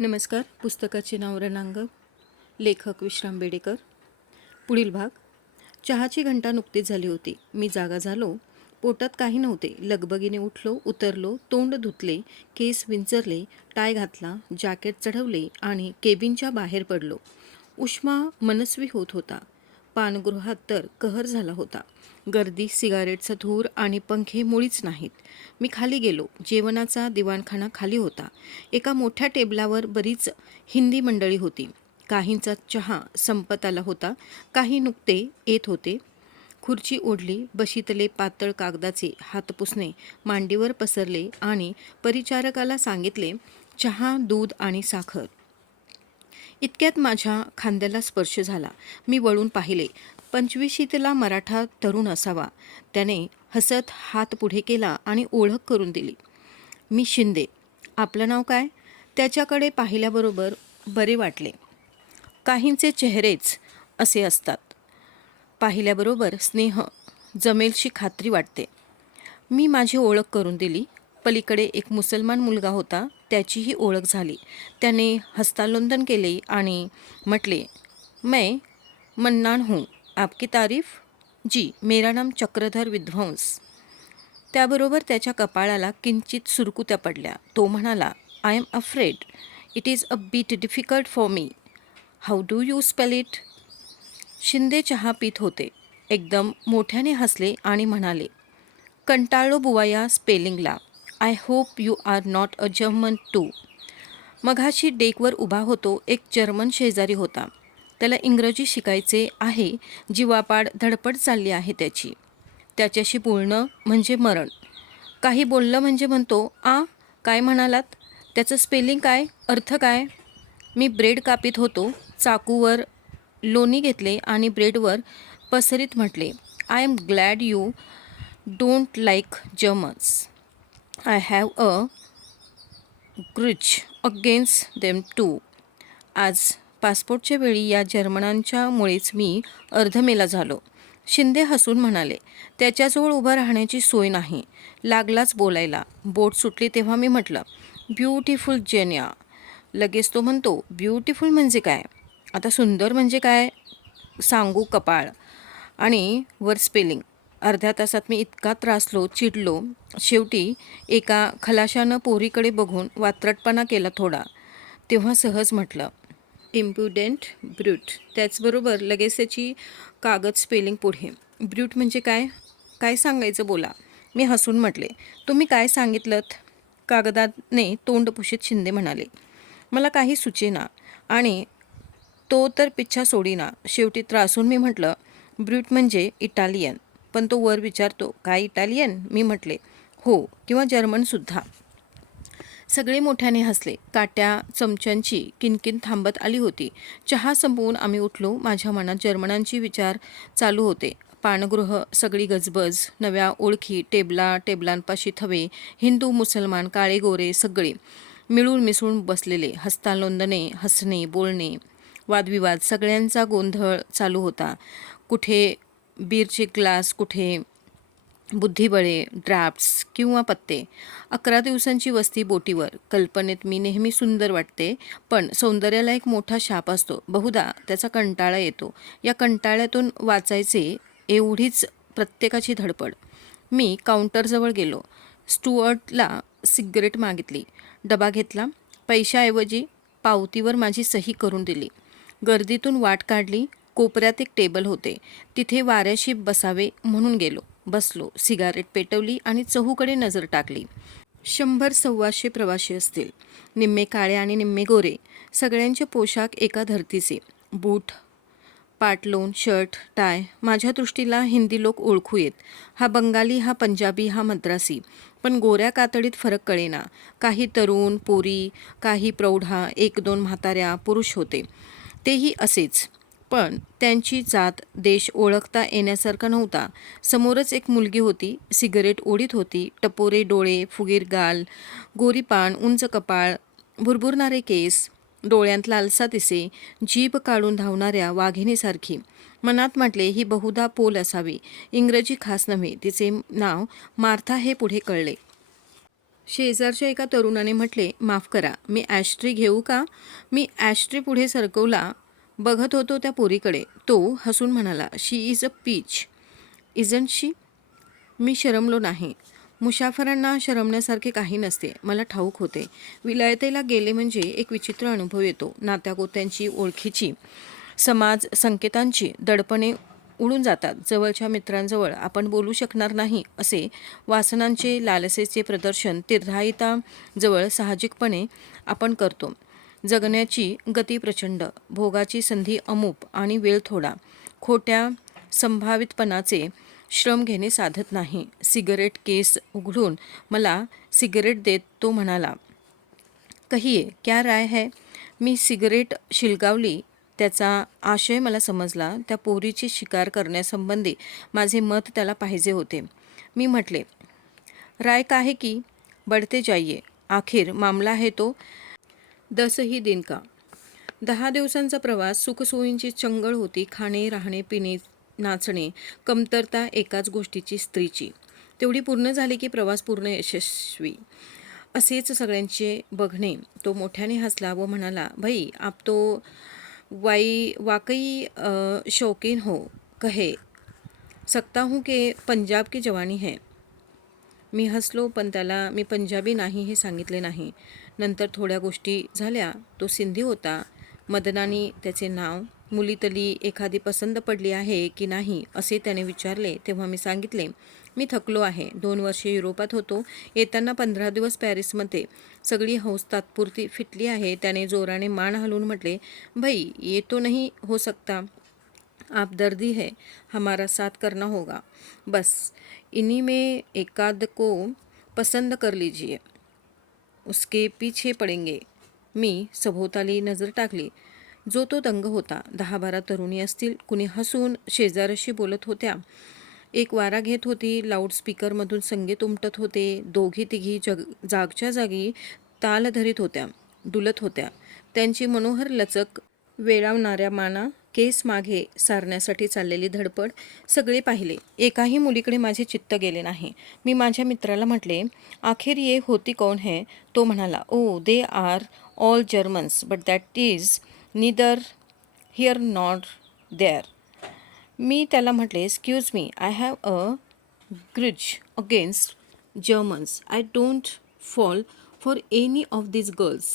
नमस्कार. पुस्तकाचे नाव रणांग. लेखक विश्राम बेडेकर. पुढील भाग. चहाची घंटा नुकतीच झाली होती. मी जागा झालो. पोटात काही नव्हते. लगबगीने उठलो, उतरलो, तोंड धुतले, केस विंचरले, टाय घातला, जॅकेट चढवले आणि केबिनच्या बाहेर पडलो. उष्मा मनस्वी होत होता. पानगृहात तर कहर झाला होता. गर्दी, सिगारेटचा धूर आणि पंखे मुळीच नाहीत. मी खाली गेलो. जेवणाचा दिवाणखाना खाली होता. एका मोठ्या टेबलावर बरीच हिंदी मंडळी होती. काहींचा चहा संपत आला होता, काही नुकते येत होते. खुर्ची ओढली, बशीतले पातळ कागदाचे हातपुसणे मांडीवर पसरले आणि परिचारकाला सांगितले, चहा, दूध आणि साखर. इतक्यात माझ्या खांद्याला स्पर्श झाला. मी वळून पाहिले. 25शीतला मराठा तरुण असावा. त्याने हसत हात पुढे केला आणि ओळख करून दिली. मी शिंदे. आपलं नाव काय? त्याच्याकडे पाहिल्याबरोबर बरे वाटले. काहींचे चेहरेच असे असतात. पाहिल्याबरोबर स्नेह जमेलशी खात्री वाटते. मी माझी ओळख करून दिली. पलीकडे एक मुसलमान मुलगा होता. त्याचीही ओळख झाली. त्याने हस्तांदोलन केले आणि म्हटले, मैं मन्नान हूँ. आपकी तारीफ? जी, मेरा नाम चक्रधर विध्वंस. त्याबरोबर त्याच्या कपाळाला किंचित सुरकुत्या पडल्या. तो म्हणाला, I am afraid. It is a bit difficult for me. How do you spell it? Shinde चहा पित होते. एकदम मोठ्याने हसले आणि म्हणाले, कंटाळलो बुवा या स्पेलिंगला. I hope you are not a German too. मघाशी डेकवर उभा होतो एक जर्मन शेजारी होता. त्याला इंग्रजी शिकायचे आहे. जीवापाड धडपड चालली आहे त्याची. त्याच्याशी बोलणं म्हणजे मरण. काही बोललं म्हणजे म्हणतो, काय म्हणालात? त्याचं स्पेलिंग काय? अर्थ काय? मी ब्रेड कापित होतो. चाकूवर लोणी घेतले आणि ब्रेडवर पसरीत म्हटले, I am glad you don't like Germans. I have a grudge against them too. आज पासपोर्टच्या वेळी या जर्मनांच्या मुळेच मी अर्धमेला झालो. शिंदे हसून म्हणाले, त्याच्याजवळ उभं राहण्याची सोय नाही. लागलाच बोलायला. बोट सुटली तेव्हा मी म्हटलं, ब्युटिफुल जेन्या. लगेच तो म्हणतो, ब्युटिफुल म्हणजे काय? आता सुंदर म्हणजे काय सांगू? कपाळ आणि वर स्पेलिंग. अर्ध्या तासात मी इतका त्रासलो, चिडलो. शेवटी एका खलाशानं पोरीकडे बघून वात्रटपणा केला थोडा. तेव्हा सहज म्हटलं, इम्प्युडंट ब्रूट. त्याचबरोबर लगेच त्याची कागद स्पेलिंग पुढे. ब्रूट म्हणजे काय? काय सांगायचं बोला. मी हसून म्हटले, तुम्ही काय सांगितलंत? कागदाने तोंड पुशीत शिंदे म्हणाले, मला काही सुचेना आणि तो तर पिच्छा सोडीना. शेवटी त्रासून मी म्हटलं, ब्रूट म्हणजे इटालियन. पण तो वर विचारतो, काय इटालियन? मी म्हटले, हो, किंवा जर्मनसुद्धा. सगळे मोठ्याने हसले. काट्या चमच्यांची किणकिण थांबत आली होती. चहा संपवून आम्ही उठलो. माझ्या मनात जर्मनांची विचार चालू होते. पानगृह, सगळी गजबज, नव्या ओळखी, टेबलांपाशी थवे, हिंदू, मुसलमान, काळे गोरे सगळे मिळून मिसळून बसलेले. हस्तांदोलने, हसणे, बोलणे, वादविवाद, सगळ्यांचा गोंधळ चालू होता. कुठे बीरचे ग्लास, कुठे बुद्धिबळे, ड्राफ्ट्स किंवा पत्ते. 11 दिवसांची वस्ती बोटीवर. कल्पनेत मी नेहमी सुंदर वाटते, पण सौंदर्याला एक मोठा शाप असतो. बहुधा त्याचा कंटाळा येतो. या कंटाळ्यातून वाचायचे एवढीच प्रत्येकाची धडपड. मी काउंटरजवळ गेलो. स्टुअर्टला सिगरेट मागितली. डबा घेतला. पैशाऐवजी पावतीवर माझी सही करून दिली. गर्दीतून वाट काढली. कोपऱ्यात एक टेबल होते. तिथे वाऱ्याशी बसावे म्हणून गेलो. बसलो. सिगारेट पेटवली आणि चहूकडे नजर टाकली. 100-125 प्रवासी असतील. निम्मे काळे आणि निम्मे गोरे. सगळ्यांचे पोशाख एका धर्तीचे. बूट, पाटलोन, शर्ट, टाय. माझ्या दृष्टीला हिंदी लोक ओळखू येत. हा बंगाली, हा पंजाबी, हा मद्रासी. पण गोऱ्या कातडीत फरक कळेना. काही तरुण, पोरी, काही प्रौढा, 1-2 म्हाताऱ्या पुरुष होते. तेही असेच. पण त्यांची जात, देश ओळखता येण्यासारखा नव्हता. समोरच एक मुलगी होती. सिगरेट ओढीत होती. टपोरे डोळे, फुगीर गाल, गोरी पान, उंच कपाळ, भुरभुरणारे केस, डोळ्यांत लालसा दिसे, जीभ काढून धावणाऱ्या वाघिणीसारखी. मनात म्हटले, ही बहुधा पोल असावी. इंग्रजी खास नव्हे. तिचे नाव मार्था हे पुढे कळले. शेजारच्या एका तरुणाने म्हटले, माफ करा, मी ॲस्ट्री घेऊ का? मी ॲस्ट्री पुढे सरकवला बघत होतो त्या पोरीकडे. तो हसून म्हणाला, शी इज अ पीच इजंट शी? मी शरमलो नाही. मुसाफरांना शरमण्यासारखे काही नसते, मला ठाऊक होते. विलायतेला गेले म्हणजे एक विचित्र अनुभव येतो. नात्यागोत्यांची, ओळखीची, समाज संकेतांची दडपणे उडून जातात. जवळच्या मित्रांजवळ आपण बोलू शकणार नाही असे वासनांचे, लालसेचे प्रदर्शन तीर्थाईताजवळ साहजिकपणे आपण करतो. जगण्याची गती प्रचंड, भोगाची संधी अमूप आणि वेळ थोडा. खोट्या संभावितपणाचे श्रम घेणे साधत नाही. सिगरेट केस उघडून मला सिगरेट देत तो म्हणाला, कहिये क्या राय है? मी सिगरेट शिलगावली. त्याचा आशय मला समजला. त्या पोरीची शिकार करण्यासंबंधी माझे मत त्याला पाहिजे होते. मी म्हटले, राय का है की बढ़ते जाइए, आखिर मामला है तो 10 ही दिन का. 10 दिवसांचा प्रवास. सुखसोयींची चंगळ होती. खाणे, राहणे, पिणे, नाचणे, कमतरता एकाच गोष्टीची, स्त्रीची. तेवढी पूर्ण झाली की प्रवास पूर्ण यशस्वी. असेच सगळ्यांचे बघणे. तो मोठ्याने हसला व म्हणाला, भाई आप तो वाकई शौकीन हो. कहे सकता हूँ कि पंजाब की जवानी है. मी हसलो, पण त्याला मी पंजाबी नाही हे सांगितले नाही. नंतर थोड्या गोष्टी झाल्या. तो सिंधी होता. मदनानी त्याचे नाव. मुलीतली एखादी पसंत पडली आहे की नाही असे त्याने विचारले. तेव्हा मी सांगितले, मी थकलो आहे. 2 वर्षे युरोपात होतो. येताना 15 दिवस पॅरिसमध्ये. सगळी हौस तात्पुरती फिटली आहे. त्याने जोराने मान हलवून म्हटले, भाई ये तो नहीं हो सकता. आप दर्दी है, हमारा साथ करना होगा. बस इन्हीं में एकाद को पसंद कर लीजिए, उसके पीछे पडेंगे. मी सभोवताली नजर टाकली. जो तो दंग होता. 10-12 तरुणी असतील. कुणी हसून शेजाऱ्याशी बोलत होत्या. एक वारा घेत होती. लाऊडस्पीकरमधून संगीत उमटत होते. दोघी तिघी जागच्या जागी ताल धरीत होत्या, डुलत होत्या. त्यांची मनोहर लचक, वेळावणाऱ्या माना, केस मागे सारण्यासाठी चाललेली धडपड सगळे पाहिले. एकाही मुलीकडे माझे चित्त गेले नाही. मी माझ्या मित्राला म्हटले, आखिर ये होती कौन है? तो म्हणाला, oh they are all Germans, but that is neither here not there. मी त्याला म्हटले, excuse me, I have a grudge against Germans. I don't fall for any of this girls.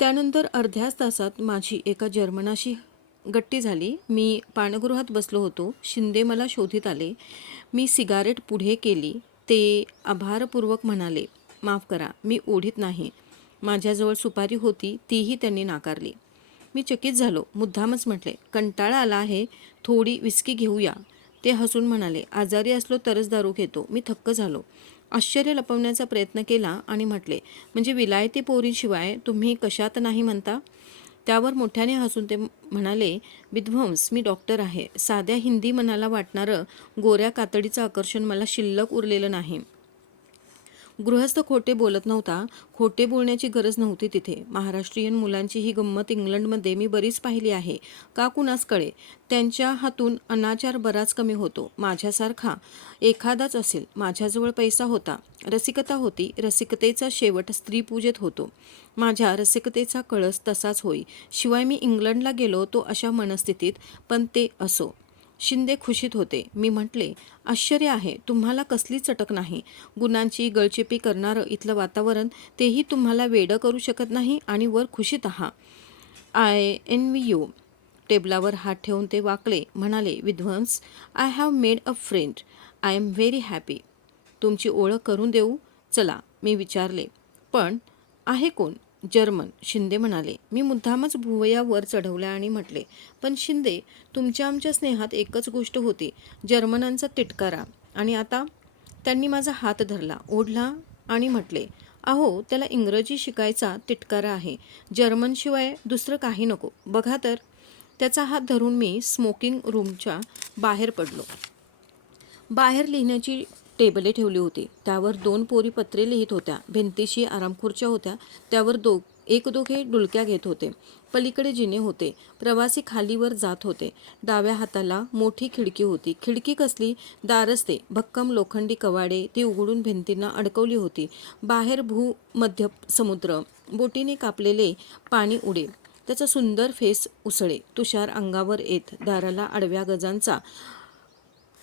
त्यानंतर अर्ध्याच तासात माझी एका जर्मनाशी गट्टी झाली. मी पानगृहात बसलो होतो. शिंदे मला शोधित आले. मी सिगारेट पुढे केली. ते आभारपूर्वक म्हणाले, माफ करा, मी ओढीत नाही. माझ्याजवळ सुपारी होती, तीही त्यांनी नाकारली. मी चकित झालो. मुद्दामच म्हटले, कंटाळा आला आहे, थोडी विस्की घेऊया. ते हसून म्हणाले, आजारी असलो तरच दारू घेतो. मी थक्क झालो. आश्चर्य लपवण्याचा प्रयत्न केला आणि म्हटले, म्हणजे विलायती पोरीशिवाय तुम्ही कशात नाही म्हणता? त्यावर मोठ्याने हसून ते म्हणाले, विध्वंस, मी डॉक्टर आहे. साध्या हिंदी मनाला वाटणारं गोऱ्या कातडीचं आकर्षण मला शिल्लक उरलेलं नाही. गृहस्थ खोटे बोलत नव्हता. खोटे बोलण्याची गरज नव्हती तिथे. महाराष्ट्रीयन मुलांची ही गंमत इंग्लंडमध्ये मी बरीच पाहिली आहे. का कुणास कळे, त्यांच्या हातून अनाचार बराच कमी होतो. माझ्यासारखा एखादाच असेल. माझ्याजवळ पैसा होता, रसिकता होती. रसिकतेचा शेवट स्त्रीपूजेत होतो. माझ्या रसिकतेचा कळस तसाच होई. शिवाय मी इंग्लंडला गेलो तो अशा मनस्थितीत. पण ते असो. शिंदे खुशीत होते. मी म्हटले, आश्चर्य आहे, तुम्हाला कसली चटक नाही. गुणांची गळचेपी करणारं इथलं वातावरण, तेही तुम्हाला वेडं करू शकत नाही आणि वर खुशीत आहात. I envy you. टेबलावर हात ठेवून ते वाकले. म्हणाले, विध्वंस, I have made a friend. I am very happy. तुमची ओळख करून देऊ? चला. मी विचारले, पण आहे कोण? जर्मन. शिंदे म्हणाले. मी मुद्दामच भुवया वर चढवल्या आणि म्हटले, पण शिंदे, तुमच्या आमच्या स्नेहात एकच गोष्ट होती, जर्मनांचा तिटकारा. आणि आता? त्यांनी माझा हात धरला, ओढला आणि म्हटले, अहो, त्याला इंग्रजी शिकायचा तिटकारा आहे. जर्मनशिवाय दुसरं काही नको. बघा तर. त्याचा हात धरून मी स्मोकिंग रूमच्या बाहेर पडलो. बाहेर लिहिण्याची टेबले ठेवली होती. त्यावर 2 पोरी पत्रे लिहित होत्या. भिंतीशी आरामखुर्च्या होत्या. त्यावर एक दोघे डुलक्या घेत होते. पलीकडे जिने होते. प्रवासी खालीवर जात होते. डाव्या हाताला मोठी खिडकी होती. खिडकी कसली? दारस्ते, भक्कम लोखंडी कवाडे ती उघडून भिंतींना अडकवली होती. बाहेर भूमध्य समुद्र, बोटीने कापलेले पाणी उडे, त्याचा सुंदर फेस उसळे. तुषार अंगावर येत. दाराला आडव्या गजांचा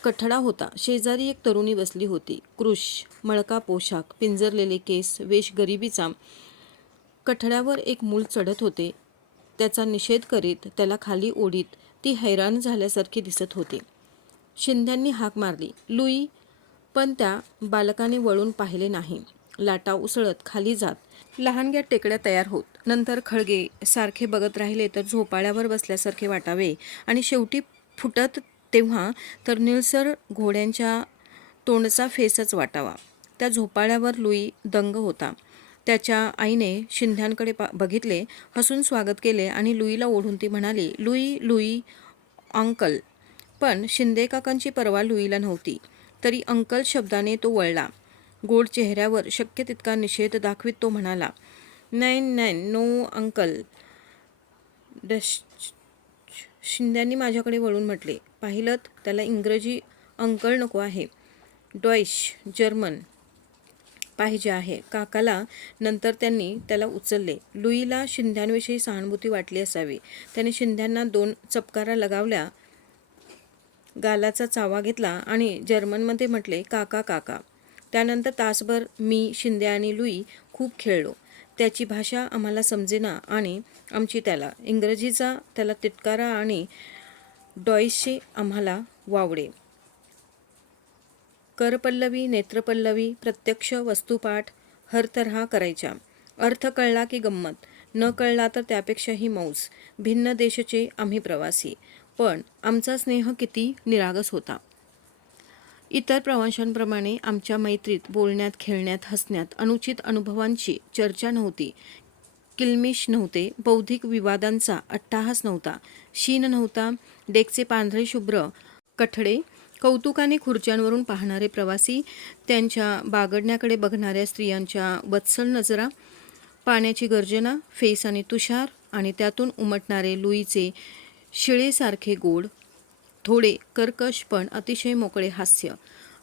कठडा होता. शेजारी एक तरुणी बसली होती. कृश, मळका पोशाख, पिंजरलेले केस, वेश गरिबीचा. कठड्यावर एक मूल चढत होते. त्याचा निषेध करीत, त्याला खाली ओढीत ती हैराण झाल्यासारखी दिसत होती. शिंद्यांनी हाक मारली, लुई, पण त्या बालकाने वळून पाहिले नाही. लाटा उसळत खाली जात लहानग्या टेकड्या तयार होत. नंतर खळगे सारखे बघत राहिले तर झोपाळ्यावर बसल्यासारखे वाटावे आणि शेवटी फुटत तेव्हा तर निळसर घोड्यांच्या तोंडचा फेसच वाटावा. त्या झोपाळ्यावर लुई दंग होता. त्याच्या आईने शिंद्यांकडे बघितले, हसून स्वागत केले आणि लुईला ओढून ती म्हणाली, लुई, लुई, अंकल. पण शिंदे काकांची पर्वा लुईला नव्हती. तरी अंकल शब्दाने तो वळला. गोड चेहऱ्यावर शक्य तितका निषेध दाखवीत तो म्हणाला, नैन नैन, नो अंकल. शिंद्यांनी माझ्याकडे वळून म्हटले, पाहिलंत, त्याला इंग्रजी अंकल नको आहे, डॉइश, जर्मन पाहिजे आहे. काकाला. नंतर त्यांनी त्याला उचलले. लुईला शिंद्यांविषयी सहानुभूती वाटली असावी. त्याने शिंद्यांना 2 चपकारा लगावल्या, गालाचा चावा घेतला आणि जर्मनमध्ये म्हटले, काका काका. त्यानंतर तासभर मी, शिंदे आणि लुई खूप खेळलो. त्याची भाषा आम्हाला समजेना आणि आमची त्याला. इंग्रजीचा त्याला तिटकारा आणि डॉइशचे आम्हाला वावडे. करपल्लवी, नेत्रपल्लवी, प्रत्यक्ष वस्तुपाठ हर तऱ्हा करायच्या. अर्थ कळला की गंमत, न कळला तर त्यापेक्षाही मौज. भिन्न देशचे आम्ही प्रवासी, पण आमचा स्नेह किती निरागस होता. इतर प्रवाशांप्रमाणे आमच्या मैत्रीत, बोलण्यात, खेळण्यात, हसण्यात अनुचित अनुभवांची चर्चा नव्हती. किल्मिश नव्हते. बौद्धिक विवादांचा अट्टाहास नव्हता. शीन नव्हता. डेकचे पांढरे शुभ्र कठडे, कौतुकाने खुर्च्यांवरून पाहणारे प्रवासी, त्यांच्या बागडण्याकडे बघणाऱ्या स्त्रियांच्या वत्सल नजरा, पाण्याची गर्जना, फेस आणि तुषार आणि त्यातून उमटणारे लुईचे शिळेसारखे गोड, थोडे कर्कश पण अतिशय मोकळे हास्य.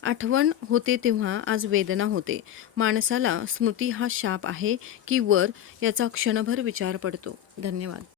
आठवण होते तेव्हा आज वेदना होते. माणसाला स्मृती हा शाप आहे की वर याचा क्षणभर विचार पडतो. धन्यवाद.